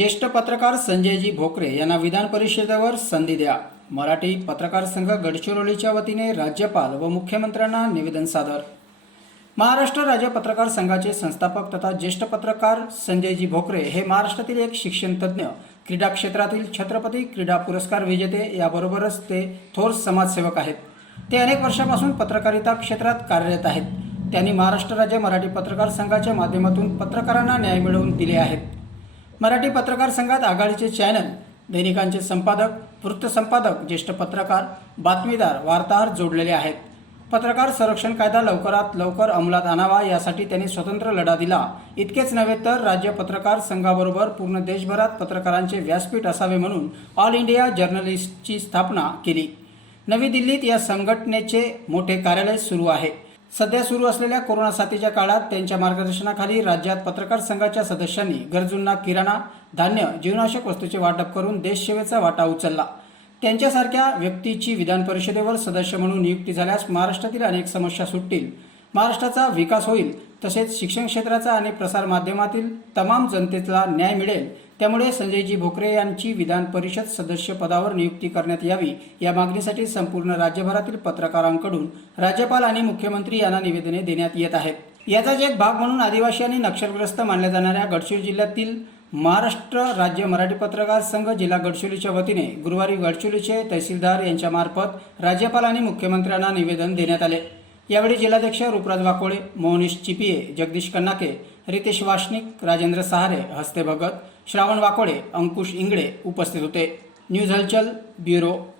ज्येष्ठ पत्रकार संजयजी भोकरे यांना विधान परिषदेवर संधी द्या. मराठी पत्रकार संघ गडचिरोलीच्या वतीने राज्यपाल व मुख्यमंत्र्यांना निवेदन सादर. महाराष्ट्र राज्य पत्रकार संघाचे संस्थापक तथा ज्येष्ठ पत्रकार संजयजी भोकरे हे महाराष्ट्रातील एक शिक्षण तज्ज्ञ, क्रीडा क्षेत्रातील छत्रपती क्रीडा पुरस्कार विजेते, याबरोबरच ते थोर समाजसेवक आहेत. ते अनेक वर्षांपासून पत्रकारिता क्षेत्रात कार्यरत आहेत. त्यांनी महाराष्ट्र राज्य मराठी पत्रकार संघाच्या माध्यमातून पत्रकारांना न्याय मिळवून दिले आहेत. मराठी पत्रकार संघात आघाडीचे चॅनल, दैनिकांचे संपादक, वृत्तसंपादक, ज्येष्ठ पत्रकार, बातमीदार, वार्ताहर जोडलेले आहेत. पत्रकार संरक्षण कायदा लवकरात लवकर अंमलात आणावा यासाठी त्यांनी स्वतंत्र लढा दिला. इतकेच नव्हे तर राज्य पत्रकार संघाबरोबर पूर्ण देशभरात पत्रकारांचे व्यासपीठ असावे म्हणून ऑल इंडिया जर्नलिस्टची स्थापना केली. नवी दिल्लीत या संघटनेचे मोठे कार्यालय सुरू आहे. सध्या सुरू असलेल्या कोरोना साथीच्या काळात त्यांच्या मार्गदर्शनाखाली राज्यात पत्रकार संघाच्या सदस्यांनी गरजूंना किराणा, धान्य, जीवनावश्यक वस्तूंचे वाटप करून देशसेवेचा वाटा उचलला. त्यांच्यासारख्या व्यक्तीची विधान परिषदेवर सदस्य म्हणून नियुक्ती झाल्यास महाराष्ट्रातील अनेक समस्या सुटतील, महाराष्ट्राचा विकास होईल, तसेच शिक्षण क्षेत्राचा आणि प्रसार माध्यमातील तमाम जनतेला न्याय मिळेल. त्यामुळे संजयजी भोकरे यांची विधान परिषद सदस्य पदावर नियुक्ती करण्यात यावी या मागणीसाठी संपूर्ण राज्यभरातील पत्रकारांकडून राज्यपाल आणि मुख्यमंत्री यांना निवेदने देण्यात येत आहेत. याचाच एक भाग म्हणून आदिवासी आणि नक्षलग्रस्त मानल्या जाणाऱ्या गडचिरोली जिल्ह्यातील महाराष्ट्र राज्य मराठी पत्रकार संघ जिल्हा गडचिरोलीच्या वतीने गुरुवारी गडचिरोलीचे तहसीलदार यांच्या मार्फत राज्यपाल आणि मुख्यमंत्र्यांना निवेदन देण्यात आले. यावेळी जिल्हाध्यक्ष रूपराज वाकोळे, मोहनीश चिपिये, जगदीश कन्नाके, रितेश वासनिक, राजेंद्र सहारे, हस्ते भगत, श्रावण वाकोळे, अंकुश इंगळे उपस्थित होते. न्यूज हलचल ब्युरो.